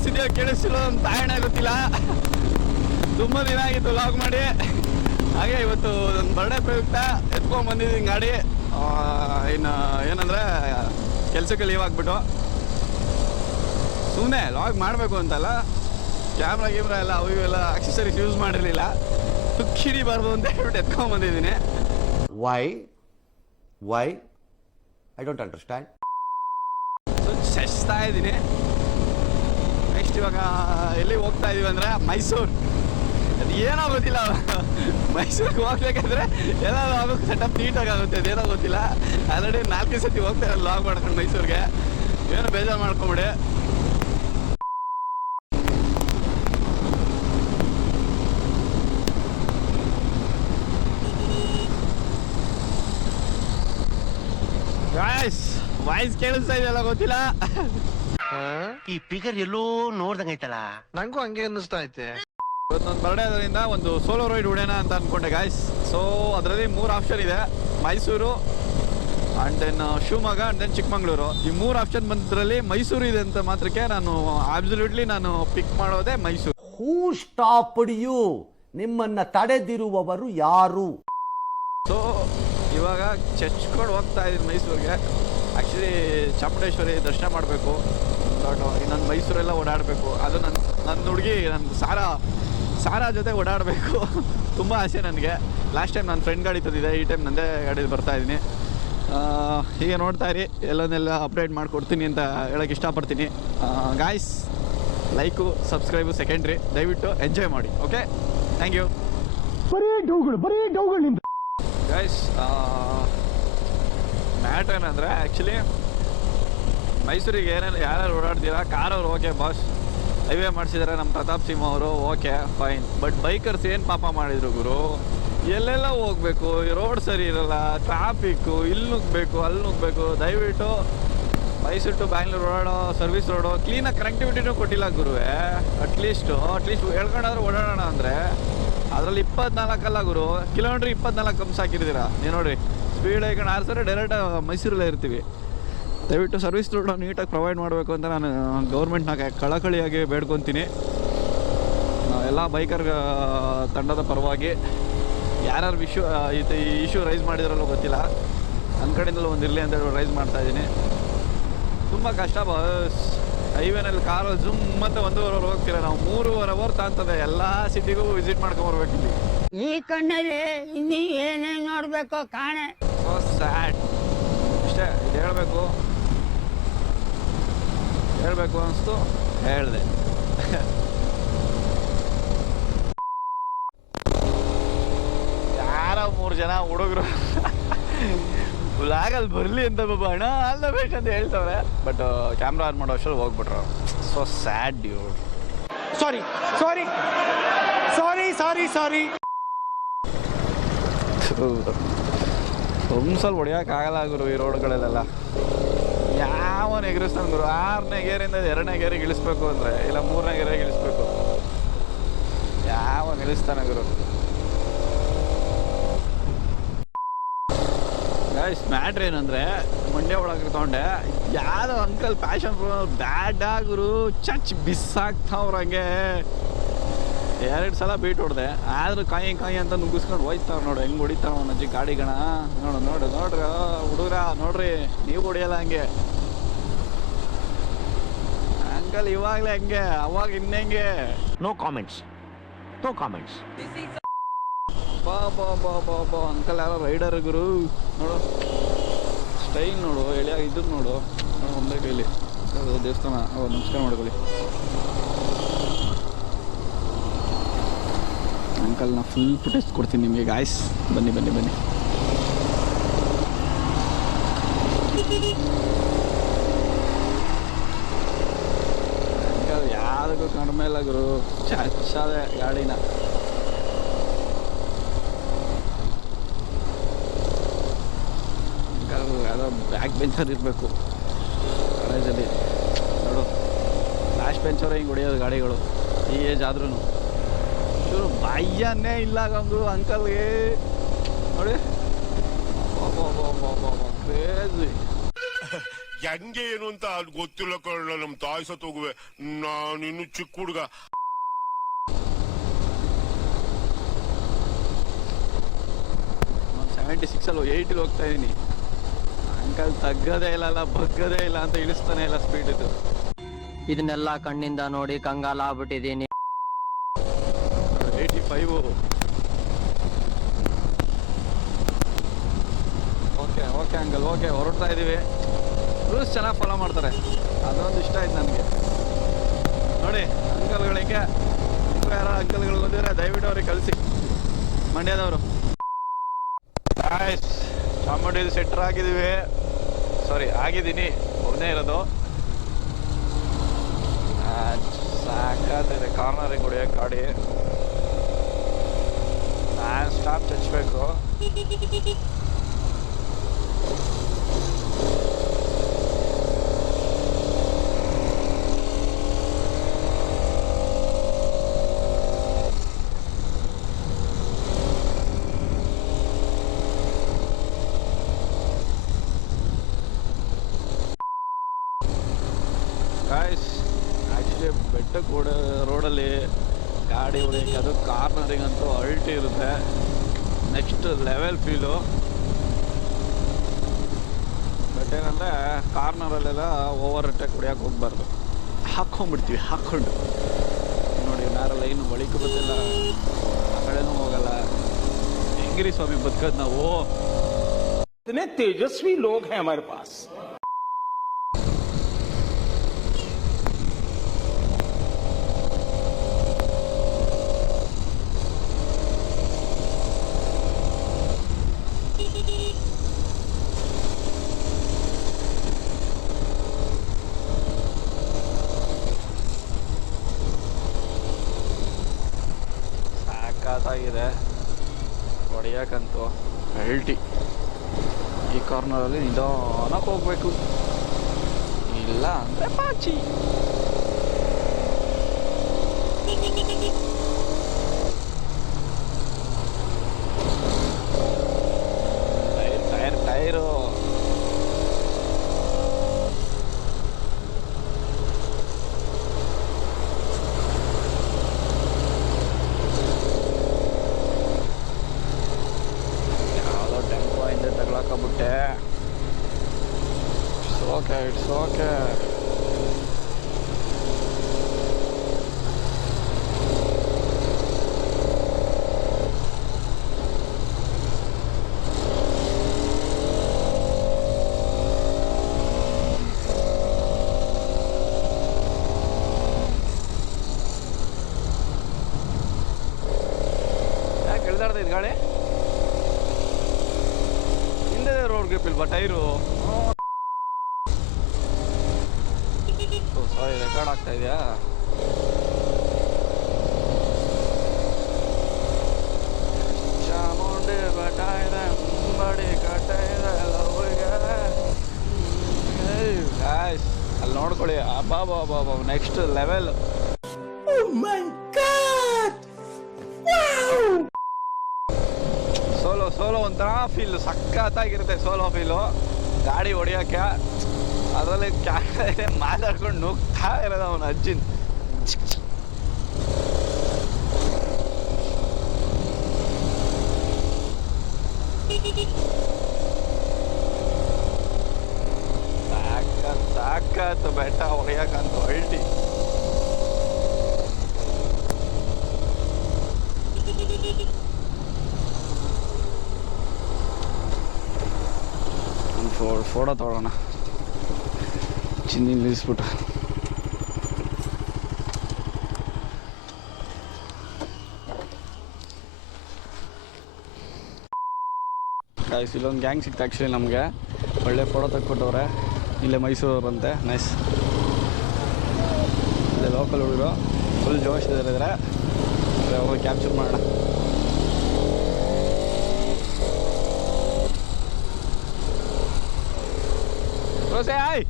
ಕೇಳಿಸ್ತಿದ್ಯೋ ಕೇಳಿಸ್ತಿಲ್ಲೋ ಅಂತ ತಾಯಣ ಗೊತ್ತಿಲ್ಲ. ತುಂಬ ದಿನ ಆಗಿತ್ತು ಲಾಗ್ ಮಾಡಿ. ಹಾಗೆ ಇವತ್ತು ನನ್ನ ಬರ್ಡೇ ಪ್ರಯುಕ್ತ ಎತ್ಕೊಂಡ್ ಬಂದಿದ್ದೀನಿ ಗಾಡಿ. ಇನ್ನು ಏನಂದರೆ ಕೆಲಸಕ್ಕೆ ಲೀವ್ ಆಗಿಬಿಟ್ಟು ಸುಮ್ಮನೆ ಲಾಗ್ ಮಾಡಬೇಕು ಅಂತಲ್ಲ, ಕ್ಯಾಮ್ರಾ ಎಲ್ಲ ಅವು ಇವೆಲ್ಲ ಆಕ್ಸೆಸರೀಸ್ ಯೂಸ್ ಮಾಡಿರಲಿಲ್ಲ. ತುಕ್ಕಿಡಿಬಾರ್ದು ಅಂತ ಹೇಳ್ಬಿಟ್ಟು ಎತ್ಕೊಂಡ್ ಬಂದಿದ್ದೀನಿ. Why I don't understand. ಚಸ್ತಾ ಇದ್ದೀನಿ. ನೆಕ್ಸ್ಟ್ ಇವಾಗ ಎಲ್ಲಿ ಹೋಗ್ತಾ ಇದೀವಿ ಅಂದರೆ ಮೈಸೂರು. ಅದು ಏನೋ ಗೊತ್ತಿಲ್ಲ, ಮೈಸೂರಿಗೆ ಹೋಗ್ಬೇಕಾದ್ರೆ ಎಲ್ಲ ಆಗೋಕ್ಕೆ ಸೆಟಪ್ ನೀಟಾಗಿ ಆಗುತ್ತೆ. ಅದೇನೋ ಗೊತ್ತಿಲ್ಲ. ಆಲ್ರೆಡಿ 4 ಸತಿ ಹೋಗ್ತಾ ಇರೋದು ಲಾಗ್ ಮಾಡ್ಕೊಂಡು ಮೈಸೂರಿಗೆ. ಏನೋ ಬೇಜಾರು ಮಾಡ್ಕೊಂಬಿಡಿ. ವಾಯ್ಸ್ ಕೇಳಿಸ್ತಾ ಇದೆಯಲ್ಲ ಗೊತ್ತಿಲ್ಲ. ಈ ಫಿಗರ್ ಎಲ್ಲೋ ನೋಡ್ದಂಗೈತಲ್ಲ, ನಂಗೂ ಹಂಗೆ ಅನ್ನಿಸ್ತಾ ಐತೆ. ಇವತ್ತು ನನ್ನ ಬರ್ಡೇ ಅದರಿಂದ ಒಂದು ಸೋಲೋ ರೈಡ್ ಹೊಡೆಯೋಣ ಅಂತ ಅಂದ್ಕೊಂಡೆ ಗಾಯ್ಸ್. ಸೊ ಅದರಲ್ಲಿ 3 ಆಪ್ಷನ್ ಇದೆ, Mysuru and then Shivamogga and then Chikkamagaluru. ಈ 3 ಆಪ್ಷನ್ ಬಂದ್ರಲ್ಲಿ ಮೈಸೂರು ಇದೆ ಅಂತ ಮಾತ್ರಕ್ಕೆ ನಾನು ಅಬ್ಸಲ್ಯೂಟ್ಲಿ ನಾನು ಪಿಕ್ ಮಾಡೋದೇ ಮೈಸೂರು. ಹೂ ಸ್ಟಾಪ್ಡ್ ಯು? ನಿಮ್ಮನ್ನ ತಡೆದಿರುವವರು ಯಾರು? ಸೊ ಇವಾಗ ಚಚ್ಕೊಂಡು ಹೋಗ್ತಾ ಇದ್ದೀನಿ ಮೈಸೂರಿಗೆ. ಆ್ಯಕ್ಚುಲಿ ಚಾಮುಂಡೇಶ್ವರಿ ದರ್ಶನ ಮಾಡಬೇಕು, ಬಟ್ ಇನ್ನೊಂದು ಮೈಸೂರೆಲ್ಲ ಓಡಾಡಬೇಕು. ಅದು ನನ್ನ ಹುಡುಗಿ ನನ್ನ ಸಾರಾ ಜೊತೆ ಓಡಾಡಬೇಕು. ತುಂಬ ಆಸೆ ನನಗೆ. ಲಾಸ್ಟ್ ಟೈಮ್ ನನ್ನ ಫ್ರೆಂಡ್ ಗಾಡಿ ತಂದಿದ್ದೆ, ಈ ಟೈಮ್ ನನ್ನದೇ ಗಾಡೀಲಿ ಬರ್ತಾಯಿದ್ದೀನಿ. ಹೀಗೆ ನೋಡ್ತಾ ಇರಿ, ಎಲ್ಲನೆಲ್ಲ ಅಪ್ಡೇಟ್ ಮಾಡಿಕೊಡ್ತೀನಿ ಅಂತ ಹೇಳೋಕ್ಕೆ ಇಷ್ಟಪಡ್ತೀನಿ. ಗಾಯ್ಸ್, ಲೈಕು ಸಬ್ಸ್ಕ್ರೈಬು ಸೆಕೆಂಡ್ರಿ, ದಯವಿಟ್ಟು ಎಂಜಾಯ್ ಮಾಡಿ. Okay, thank you. ಬರೀ ಡೌಗಳು ನಿಂದು ಗೈಸ್, ಮ್ಯಾಟ್ರ್ ಏನಂದರೆ ಆ್ಯಕ್ಚುಲಿ ಮೈಸೂರಿಗೆ ಯಾರ್ಯಾರು ಓಡಾಡ್ತೀರಾ, ಕಾರವ್ರು ಓಕೆ ಬಾಸ್, ಹೈವೇ ಮಾಡಿಸಿದ್ದಾರೆ ನಮ್ಮ ಪ್ರತಾಪ್ ಸಿಂಹ ಅವರು, ಓಕೆ ಫೈನ್. ಬಟ್ ಬೈಕರ್ಸ್ ಏನು ಪಾಪ ಮಾಡಿದ್ರು ಗುರು. ಎಲ್ಲೆಲ್ಲ ಹೋಗಬೇಕು, ರೋಡ್ ಸರಿ ಇರಲ್ಲ, ಟ್ರಾಫಿಕ್ಕು, ಇಲ್ಲಿ ನುಗ್ಗಬೇಕು ಅಲ್ಲಿ ನುಗ್ಗಬೇಕು. ದಯವಿಟ್ಟು ಮೈಸೂರು ಟು ಬ್ಯಾಂಗ್ಳೂರು ಓಡಾಡೋ ಸರ್ವಿಸ್ ರೋಡು ಕ್ಲೀನಾಗಿ ಕನೆಕ್ಟಿವಿಟಿನೂ ಕೊಟ್ಟಿಲ್ಲ ಗುರುವೇ. ಅಟ್ಲೀಸ್ಟ್ ಹೇಳ್ಕೊಂಡಾದ್ರೂ ಓಡಾಡೋಣ ಅಂದರೆ ಅದರಲ್ಲಿ 24 ಅಲ್ಲ ಗುರು, ಕಿಲೋಮೀಟ್ರ್ 24 ಕಂಪ್ಸ್ ಹಾಕಿರ್ತೀರಾ ನೀವು. ನೋಡಿರಿ, ಸ್ಪೀಡ್ ಐಕೊಂಡು ಆರಿಸಿದ್ರೆ ಡೈರೆಕ್ಟ್ ಮೈಸೂರಲ್ಲೇ ಇರ್ತೀವಿ. ದಯವಿಟ್ಟು ಸರ್ವಿಸ್ ರೋಡ್ ನೀಟಾಗಿ ಪ್ರೊವೈಡ್ ಮಾಡಬೇಕು ಅಂತ ನಾನು ಗೌರ್ಮೆಂಟ್ನ ಕಳಕಳಿಯಾಗಿ ಬೇಡ್ಕೊತೀನಿ. ನಾವೆಲ್ಲ ಬೈಕರ್ ತಂಡದ ಪರವಾಗಿ ಯಾರ್ಯಾರು ಈ ಇಶ್ಯೂ ರೈಸ್ ಮಾಡಿದ್ರಲ್ಲೋ ಗೊತ್ತಿಲ್ಲ, ನನ್ನ ಕಡೆಯಿಂದಲೂ ಒಂದಿರಲಿ ಅಂತೇಳಿ ರೈಸ್ ಮಾಡ್ತಾಯಿದ್ದೀನಿ. ತುಂಬ ಕಷ್ಟ ಬಸ್. ಹೈವೇನಲ್ಲಿ ಕಾರಲ್ಲಿ ಜುಮ್ ಮತ್ತು 1.5 ಅವರ್ ಹೋಗ್ತೀರ, ನಾವು 3.5 ಅವರ್ ತಾಂತದೆ. ಎಲ್ಲ ಸಿಟಿಗೂ ವಿಸಿಟ್ ಮಾಡ್ಕೊಂಬರ್ಬೇಕು ಇಲ್ಲಿ. ಈ ಕಣ್ಣಲ್ಲಿ ಇನ್ನೀ ಏನೇನು ನೋಡ್ಬೇಕು ಕಾಣೆ. So sad. ಇಷ್ಟೇ, ಇದು ಹೇಳಬೇಕು ಅನಿಸ್ತು, ಹೇಳಿದೆ. ಯಾರೋ 3 ಜನ ಹುಡುಗರು ವ್ಲಾಗಲ್ಲಿ ಬರಲಿ ಅಂತ ಅಣ್ಣ ಅಲ್ಲ ಬೇಕು ಅಂತ ಹೇಳ್ತವ್ರೆ, ಬಟ್ ಕ್ಯಾಮ್ರಾ ಆನ್ ಮಾಡೋ ಅಷ್ಟರಲ್ಲಿ ಹೋಗ್ಬಿಟ್ರು. So sad dude. ಸಾರಿ ಸ್ವಲ್ಪ ಹೊಡಿಯೋಕ್ಕಾಗಲ್ಲ ಗುರು ಈ ರೋಡ್ಗಳಲ್ಲೆಲ್ಲ. ಯಾವನು ಎಗರಿಸ್ತಾನೆ ಗುರು. 6ನೇ ಗೇರಿಂದ 2ನೇ ಗೇರಿಗೆ ಇಳಿಸ್ಬೇಕು ಅಂದರೆ, ಇಲ್ಲ 3ನೇ ಗೇರಿಗೆ ಇಳಿಸ್ಬೇಕು. ಯಾವನು ಇಳಿಸ್ತಾನೆ ಗುರು. ಗೈಸ್, ಮ್ಯಾಟ್ರ್ ಏನಂದರೆ ಮಂಡ್ಯ ಒಳಗೆ ತೊಗೊಂಡೆ, ಯಾವುದೋ ಅಂಕಲ್ ಪ್ಯಾಷನ್ ಪ್ರೋ ಬ್ಯಾಡ ಗುರು, ಚಚ್ ಬಿಸಾಕ್ತಾವ್ರಂಗೆ. 2 ಸಲ ಬೀಟ್ ಹೊಡೆದೆ, ಆದರೂ ಕಾಯಿ ಅಂತ ನುಗ್ಗಿಸ್ಕೊಂಡು ಹೋಯ್ತಾವ್. ನೋಡು ಹೆಂಗೆ ಹೊಡಿತಾವ ಅವನ ಅಜ್ಜಿ ಗಾಡಿಗಣ. ನೋಡ್ರಿ ಹುಡುಗ್ರ, ನೋಡ್ರಿ ನೀವು ಹೊಡಿಯಲ್ಲ ಹಂಗೆ. ಅಂಕಲ್ ಇವಾಗಲೇ ಹಂಗೆ, ಅವಾಗ ಇನ್ನೆಂಗೆ. No comments. ಬಾ ಅಂಕಲ್ ಯಾರೋ ರೈಡರ್ ಗುರು. ನೋಡು ಸ್ಟೈಲ್ ನೋಡು, ಎಳಿಯಾಗ ಇದ್ದದ್ದು ನೋಡು. ಒಂದೇ ಕೈಲಿ ದೇವಸ್ಥಾನ ನಮಸ್ಕಾರ ಮಾಡ್ಕೊಳ್ಳಿ. ಅಂಕಲ್ ನಾ ಫುಲ್ ಫುಟೇಜ್ ಕೊಡ್ತೀನಿ ನಿಮಗೆ ಗಾಯ್ಸ್. ಬನ್ನಿ ಅಂಕಲ್ ಯಾವುದಕ್ಕೂ ಕಡಿಮೆ ಇಲ್ಲ ಗುರು, ಚಚ್ಚಾದೆ ಗಾಡಿನ. ಅಂಕಲ್ ಯಾವುದೋ ಬ್ಯಾಕ್ ಬೆಂಚರ್ ಇರಬೇಕು ಕಾಲೇಜಲ್ಲಿ. ನೋಡು ಲಾಸ್ಟ್ ಬೆಂಚವ್ರೆ ಹಿಂಗೆ ಹೊಡಿಯೋದು ಗಾಡಿಗಳು, ಈ ಏಜ್ ಆದ್ರೂ. ಇವರು ಭಯನೇ ಇಲ್ಲ ಗಂಗು ಅಂಕಲ್ಗೆ. ನೋಡಿ ಕ್ರೇಜಿ. ಹೆಂಗೆ ಏನು ಅಂತ ಗೊತ್ತಿಲ್ಲ ಕಣ. ನಮ್ ತಾಯಿ ಸತ್ತೋಗುವೆ, ನಾನಿನ್ನು ಚಿಕ್ಕ ಹುಡುಗ. 76 80 ಹೋಗ್ತಾ ಇದೀನಿ. ಅಂಕಲ್ ತಗ್ಗದೇ ಇಲ್ಲ, ಬಗ್ಗದೇ ಇಲ್ಲ ಅಂತ ಇಳಿಸ್ತಾನೆ ಇಲ್ಲ ಸ್ಪೀಡ್ ಇದು. ಇದನ್ನೆಲ್ಲ ಕಣ್ಣಿಂದ ನೋಡಿ ಕಂಗಾಲ ಆಗ್ಬಿಟ್ಟಿದೀನಿ. 85. ಓಕೆ ಅಂಕಲ್, ಓಕೆ ಹೊರಡ್ತಾ ಇದೀವಿ. ರೂಲ್ಸ್ ಚೆನ್ನಾಗಿ ಫಾಲೋ ಮಾಡ್ತಾರೆ, ಅದೊಂದು ಇಷ್ಟ ಆಯ್ತು ನನಗೆ. ನೋಡಿ ಅಂಕಲ್ಗಳು ಹಿಂಗೆ, ನೀವು ಯಾರೋ ಅಂಕಲ್ಗಳು ಬಂದಿದ್ರೆ ದಯವಿಟ್ಟು ಅವ್ರಿಗೆ ಕಳಿಸಿ, ಮಂಡ್ಯದವರು. ಚಾಮುಂಡಿ ಸೆಟ್ರ್ ಆಗಿದ್ದೀವಿ, ಆಗಿದ್ದೀನಿ, ಒಬ್ಬನೇ ಇರೋದು. ಸಾಕಾಗ್ತಿದೆ ಕಾರ್ನರಿಂಗ್ ಹೊಡಿಯೋಕೆ ಗಾಡಿ. ನಾನು ಸ್ಟಾಪ್ ಚಚ್ಚಬೇಕು. ಆ್ಯಕ್ಚುಲಿ ಬೆಟ್ಟಕ್ಕೆ ರೋಡಲ್ಲಿ ಗಾಡಿ ಹೊಡಿಯೋಕ್ಕೆ ಅದು ಕಾರ್ನರಿಂಗ್ ಅಂತೂ ಅಲ್ಟಿ ಇರುತ್ತೆ, ನೆಕ್ಸ್ಟ್ ಲೆವೆಲ್ ಫೀಲು. ಬಟ್ ಏನಂದರೆ ಕಾರ್ನರಲ್ಲೆಲ್ಲ ಓವರ್ ಟೇಕ್ ಹೊಡಿಯೋಕೆ ಹೋಗ್ಬಾರ್ದು, ಹಾಕ್ಕೊಂಡ್ಬಿಡ್ತೀವಿ ಹಾಕ್ಕೊಂಡು. ನೋಡಿ ನಾರ ಲೈನು ಬಳಿಕ ಗೊತ್ತಿಲ್ಲ, ಆ ಕಡೆನೂ ಹೋಗಲ್ಲ. ಹೆಂಗಿರಿ ಸ್ವಾಮಿ ಬದುಕೋದು ನಾವು. इतने तेजस्वी लोग हैं हमारे पास. ಸಾಕಾಗಿದೆ ಹೊಡಿಯೋಕ್ಕಂತೂ ಅಲ್ಟಿ. ಈ ಕಾರ್ನರಲ್ಲಿ ನಿಧಾನಕ್ಕೆ ಹೋಗ್ಬೇಕು, ಇಲ್ಲ ಅಂದರೆ ಪಾಚಿ. ಟೈರು ಯಾವುದೋ ಟೆಂಪೋ ಹಿಂದೆ ತಗೊಳಕ್ಬಿಟ್ಟೆ. It's okay. ಯಾಕೆ ಇಳ್ದಾಡ್ತಾ ಇದ್ದು ಗಾಡಿ? ಹಿಂದೆ ರೋಡ್ ಗ್ರಿಪ್ ಇಲ್ವಾ ಟೈರು? ಸಾರಿ, ರೆಕಾರ್ಡ್ ಆಗ್ತಾ ಇದೆಯಾ? ಚಾಮುಂಡಿ ಬೆಟ್ಟ ಇದೆ, ಮುಂಬಡಿ ಕಟ್ಟ ಇದೆ, ಅಲ್ಲಿ ನೋಡ್ಕೊಳ್ಳಿ. ಅಬ್ಬಾ ನೆಕ್ಸ್ಟ್ ಲೆವೆಲ್. ಸೋಲೋ ಒಂಥರ ಫೀಲ್ ಸಖತ್ತಾಗಿರುತ್ತೆ. ಸೋಲೋ ಫೀಲು ಗಾಡಿ ಹೊಡಿಯೋಕ್ಕೆ. ಅದರಲ್ಲಿ ಕ್ಯಾಮ್ರಾ ಮಾತಾಡ್ಕೊಂಡು ನುಗ್ತಾ ಇರೋದು ಅವನ ಅಜ್ಜಿನ. ಸಾಕಾತು ಬೆಟ್ಟ ಹೊಡಿಯೋಕ್ಕಂತೂ ಅಲ್ಟಿ. ಫೋಟೋ ತೊಗೊಳ್ಳೋಣ, ಚಿನ್ನಿ ನಿಲ್ಲಿಸ್ಬಿಟ್ಟು. ಇಲ್ಲೊಂದು ಗ್ಯಾಂಗ್ ಸಿಕ್ತು ಆ್ಯಕ್ಚುಲಿ ನಮಗೆ, ಒಳ್ಳೆ ಫೋಟೋ ತೆಗೆದ್ಕೊಟ್ಟವ್ರೆ. ಇಲ್ಲೇ ಮೈಸೂರವ್ರಂತೆ, ನೈಸ್. ಇಲ್ಲೇ ಲೋಕಲ್ ಹುಡುಗರು ಫುಲ್ ಜೋಶ್ ಇದ್ದಾರೆ, ಹೋಗಿ ಕ್ಯಾಪ್ಚರ್ ಮಾಡೋಣ. ಆಯ್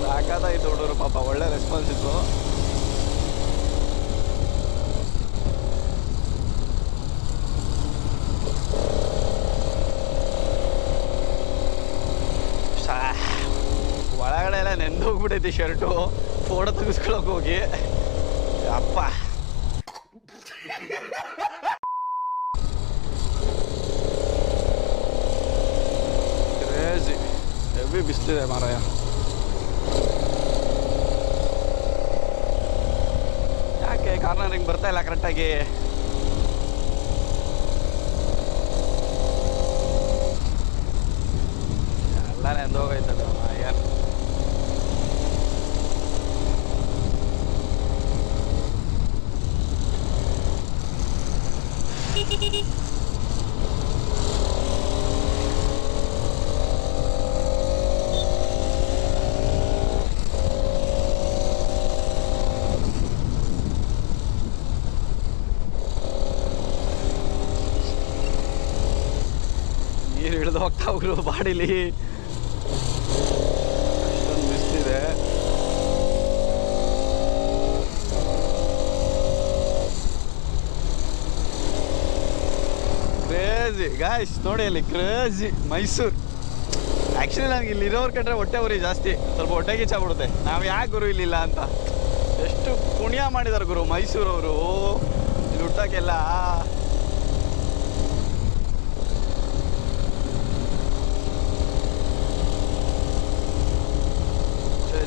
ಸಾಕಾದಾಯ್ತು ಹುಡುಗರು, ಪಾಪ ಒಳ್ಳೆ ರೆಸ್ಪಾನ್ಸ್ ಇತ್ತು. ನೆಂದೋಗ್ಬಿಟ್ಟೈತಿ ಶರ್ಟು, ಫೋಟೋ ತೆಗಿಸ್ಕೊಳಕ್ ಹೋಗಿ. ಅಪ್ಪ ಕ್ರೇಜಿ ಹೆವಿ ಬಿಸಿಲಿದೆ ಮಾರಾಯ. ಯಾಕೆ ಕಾರ್ನರಿಂಗ್ ಬರ್ತಾ ಇಲ್ಲ ಕರೆಕ್ಟಾಗಿ? ಎಲ್ಲ ನೆಂದೋಗೈತಲ್ಲ ಯಾರು. ನೀರು ಹಿಡಿದು ಹೋಗ್ತಾವ್ರು ಬಾಡಿಲಿ, ಅಷ್ಟೊಂದು ಬಿಸಿಲಿದೆ. ಕ್ರೇಜಿ ಗಾಯ್ಸ್, ನೋಡಿ ಅಲ್ಲಿ ಕ್ರೇಜಿ ಮೈಸೂರು. ಆ್ಯಕ್ಚುಲಿ ನನಗೆ ಇಲ್ಲಿ ಇರೋರು ಕಂಡ್ರೆ ಹೊಟ್ಟೆ ಉರಿ ಜಾಸ್ತಿ, ಸ್ವಲ್ಪ ಹೊಟ್ಟೆ ಕಿಚ್ಚಾಗ್ಬಿಡುತ್ತೆ. ನಾವು ಯಾಕೆ ಗುರು ಇಲ್ಲಿಲ್ಲ ಅಂತ. ಎಷ್ಟು ಪುಣ್ಯ ಮಾಡಿದಾರೆ ಗುರು ಮೈಸೂರವರು ಇಲ್ಲಿ ಹುಟ್ಟಕ್ಕೆಲ್ಲ.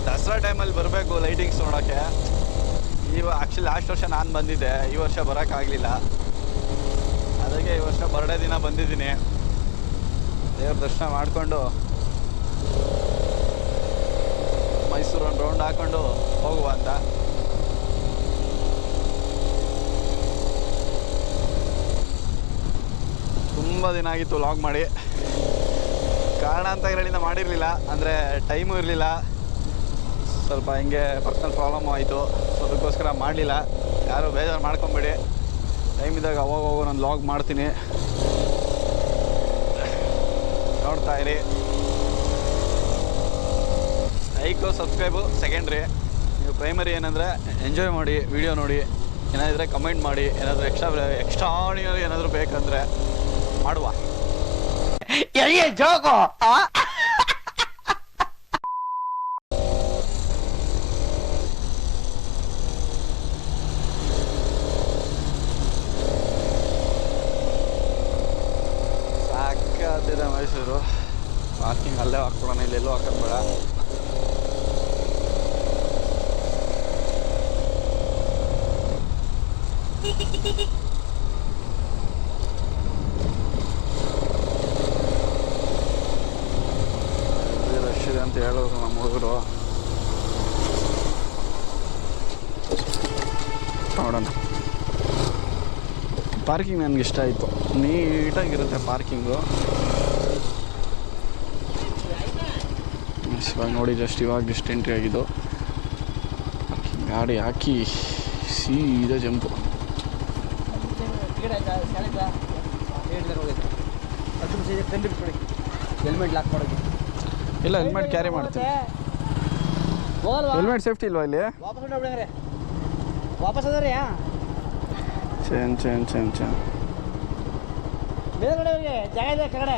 ದಸರಾ ಟೈಮಲ್ಲಿ ಬರಬೇಕು ಲೈಟಿಂಗ್ಸ್ ನೋಡೋಕ್ಕೆ. ಆ್ಯಕ್ಚುಲಿ ಲಾಸ್ಟ್ ವರ್ಷ ನಾನು ಬಂದಿದ್ದೆ, ಈ ವರ್ಷ ಬರೋಕ್ಕಾಗಲಿಲ್ಲ. ಅದಕ್ಕೆ ಈ ವರ್ಷ ಬರ್ಡೇ ದಿನ ಬಂದಿದ್ದೀನಿ, ದೇವ್ರ ದರ್ಶನ ಮಾಡಿಕೊಂಡು ಮೈಸೂರು ಒಂದು ರೌಂಡ್ ಹಾಕ್ಕೊಂಡು ಹೋಗುವ ಅಂತ. ತುಂಬ ದಿನ ಆಗಿತ್ತು ವ್ಲಾಗ್ ಮಾಡಿ, ಕಾರಣಾಂತರಗಳಿಂದ ಮಾಡಿರಲಿಲ್ಲ. ಅಂದರೆ ಟೈಮು ಇರಲಿಲ್ಲ, ಸ್ವಲ್ಪ ಹಿಂಗೆ ಪರ್ಸನಲ್ ಪ್ರಾಬ್ಲಮ್ಮು ಆಯಿತು, ಸೊ ಅದಕ್ಕೋಸ್ಕರ ಮಾಡಲಿಲ್ಲ. ಯಾರು ಬೇಜಾರು ಮಾಡ್ಕೊಂಬೇಡಿ, ಟೈಮ್ ಇದ್ದಾಗ ಅವಾಗ ನಾನು ವ್ಲಾಗ್ ಮಾಡ್ತೀನಿ, ನೋಡ್ತಾ ಇರಿ. ಲೈಕು ಸಬ್ಸ್ಕ್ರೈಬು ಸೆಕೆಂಡ್ರಿ, ನೀವು ಪ್ರೈಮರಿ ಏನಂದರೆ ಎಂಜಾಯ್ ಮಾಡಿ, ವಿಡಿಯೋ ನೋಡಿ, ಏನಾದರೆ ಕಮೆಂಟ್ ಮಾಡಿ. ಏನಾದರೂ ಎಕ್ಸ್ಟ್ರಾರ್ಡಿನರಿ ಏನಾದರೂ ಬೇಕಂದರೆ ಮಾಡುವ. ಜೋಗೋ ಸಾಕಾಗ್ತಿದೆ ಮೈಸೂರು. ಪಾರ್ಕಿಂಗ್ ಅಲ್ಲೇ ಹಾಕ್ಕೊಡೋಣ, ಇಲ್ಲೆಲ್ಲೂ ಹಾಕೋದು ಬೇಡ. ರಶ್ ಇದೆ ಅಂತ ಹೇಳೋರು ನಮ್ಮ ಹುಡುಗರು. ನೋಡೋಣ. ಪಾರ್ಕಿಂಗ್ ನನಗೆ ಇಷ್ಟ ಆಯಿತು, ನೀಟಾಗಿರುತ್ತೆ ಪಾರ್ಕಿಂಗು. ಇವಾಗ ನೋಡಿ, ಇವಾಗ ಎಂಟ್ರಿ ಆಗಿದ್ದು. ಗಾಡಿ ಹಾಕಿ ಸೀದಾ ಜಂಪು. ಹೆಲ್ಮೆಟ್ ಲಾಕ್ ಮಾಡೋದು ಇಲ್ಲ, ಹೆಲ್ಮೆಟ್ ಕ್ಯಾರಿ ಮಾಡ್ತೀನಿ. ಹೆಲ್ಮೆಟ್ ಸೇಫ್ಟಿ ಇಲ್ವಾ ಇಲ್ಲಿ? ವಾಪಸ್ ಅದ್ರಿ ಚೇಂಜ್ ಬೇರೆ ಜಾಗ ಇದೆ ಕಡೆ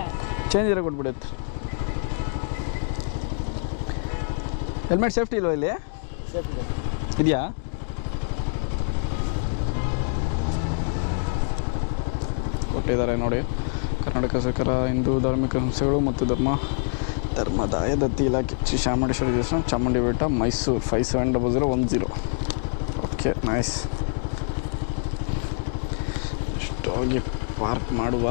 ಚೇಂಜ್ ಇರೋ ಕೊಟ್ಬಿಡುತ್ತೆ. ಹೆಲ್ಮೆಟ್ ಸೇಫ್ಟಿ ಇಲ್ವಾ ಇಲ್ಲಿ? ಇದೆಯಾ? ಕೊಟ್ಟಿದ್ದಾರೆ ನೋಡಿ. ಕರ್ನಾಟಕ ಸರ್ಕಾರ ಹಿಂದೂ ಧಾರ್ಮಿಕ ಸಂಸ್ಥೆಗಳು ಮತ್ತು ಧರ್ಮದಾಯ ದತ್ತಿ ಇಲಾಖೆ, ಶ್ರೀ ಚಾಮುಂಡೇಶ್ವರಿ ದೇವಸ್ಥಾನ, ಚಾಮುಂಡಿ ಬೆಟ್ಟ, ಮೈಸೂರು 570010. Okay, nice. ಹೋಗಿ ಪಾರ್ಕ್ ಮಾಡುವ.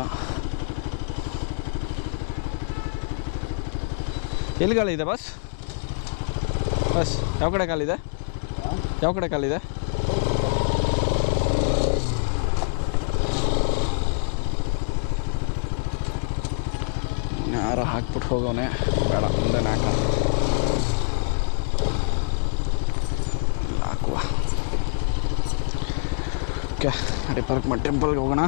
ಎಲ್ಲಿ ಕಾಲಿದೆ ಬಸ್? ಯಾವ ಕಡೆ ಕಾಲಿದೆ? ಯಾರೋ ಹಾಕ್ಬಿಟ್ಟು ಹೋಗೋನೆ, ಬೇಡ ಮುಂದೆ ಹಾಕುವ. ಓಕೆ, ಗಾಡಿ ಪಾರ್ಕ್ ಮಾಡಿ ಟೆಂಪಲ್ಗೆ ಹೋಗೋಣ.